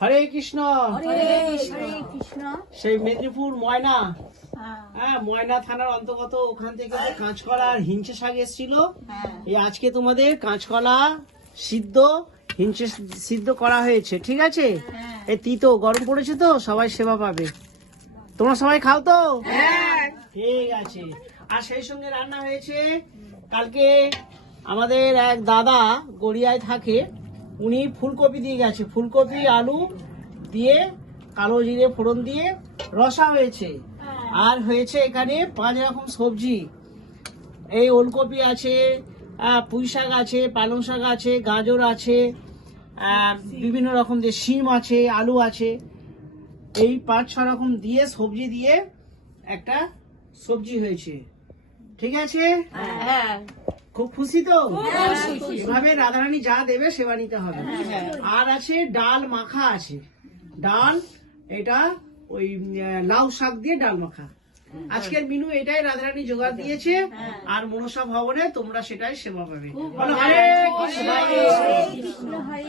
হরে কৃষ্ণ। হরে কৃষ্ণ। সেই মেদিনীপুর ময়না, হ্যাঁ ময়না থানার অন্তর্গত, ওখান থেকে কাঁচকলা আর হিঞ্চে শাক এসেছিল। এই আজকে তোমাদের কাঁচকলা সিদ্ধ, হিঞ্চে সিদ্ধ করা হয়েছে, ঠিক আছে? এই তিতো গরম পড়েছে তো, সবাই সেবা পাবে। তোমরা সবাই খাও তো? ঠিক আছে। আর সেই সঙ্গে রান্না হয়েছে কালকে আমাদের এক দাদা গড়িয়ায় থাকে, উনি ফুলকপি দিয়ে গেছে, ফুলকপি আলু দিয়ে কালো জিরে ফোড়ন দিয়ে রসা হয়েছে। আর হয়েছে এখানে 5 রকম সবজি, এই ওলকপি আছে, পুঁই শাক আছে, পালং শাক আছে, গাজর আছে, বিভিন্ন রকম যে শিম আছে, আলু আছে, এই 5-6 রকম দিয়ে সবজি দিয়ে একটা সবজি হয়েছে, ঠিক আছে? হ্যাঁ, খুব খুশি তো? খুশি। এভাবে রাধারানী যা দেবে সেবা নিতে হবে। আর আছে ডাল মাখা আছে, ডাল, এটা ওই লাউ শাক দিয়ে ডাল মাখা। আজকের মেনু এটাই রাধারানী জোগাড় দিয়েছে। আর মনসা ভবনে তোমরা সেটাই সেবা পাবে। বলো হরে কৃষ্ণ। কৃষ্ণ হরে